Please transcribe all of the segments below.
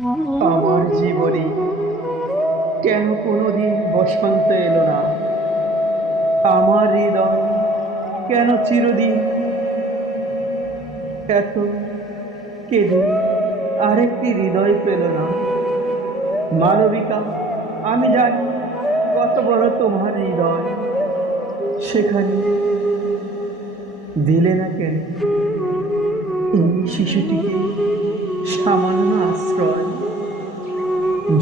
আমার জীবনে কেন কোনোদিন বসন্ত এলো না? আমার হৃদয় কেন চিরদিন এত কেঁদে আরেকটি হৃদয় পেল না? মালবিকা, আমি জানি কত বড় তোমার হৃদয়, সেখানে দিলে না কেন এই শিশুটিকে সামান্য আশ্রয়?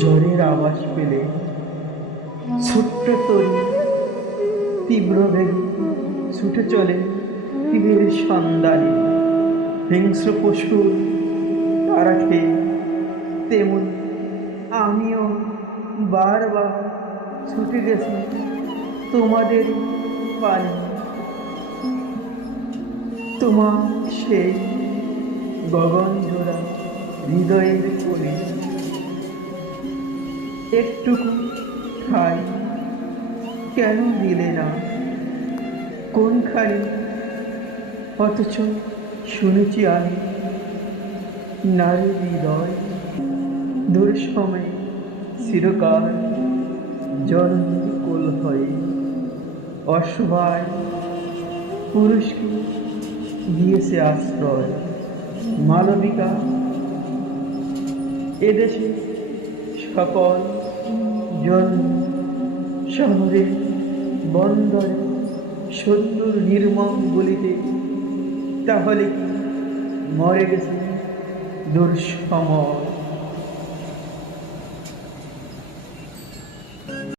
জ্বরের আওয়াজ পেলে ছোট্ট তরী তীব্র বেগে ছুটে চলে তীরের সন্ধানে। হিংস্র পশু তারা খেয়ে তেমন আমিও বারবার ছুটে গেছি তোমাদের পানে। তোমার সেই গগন জোড়া হৃদয়ের কোণে একটুকু ঠাই কেন দিলে না? কোনখানে? অথচ শুনেছি আমি নারী হৃদয় দূর সময়ে চিরকাল জননীর কোল হয়ে অসহায় পুরুষকে দিয়েছে আশ্রয়। মালবিকা, এদেশে সকল জন শহরে বন্দরে শত্রুর নির্মম গুলিতে তাহলে কি মরে গেছে দুঃসময়?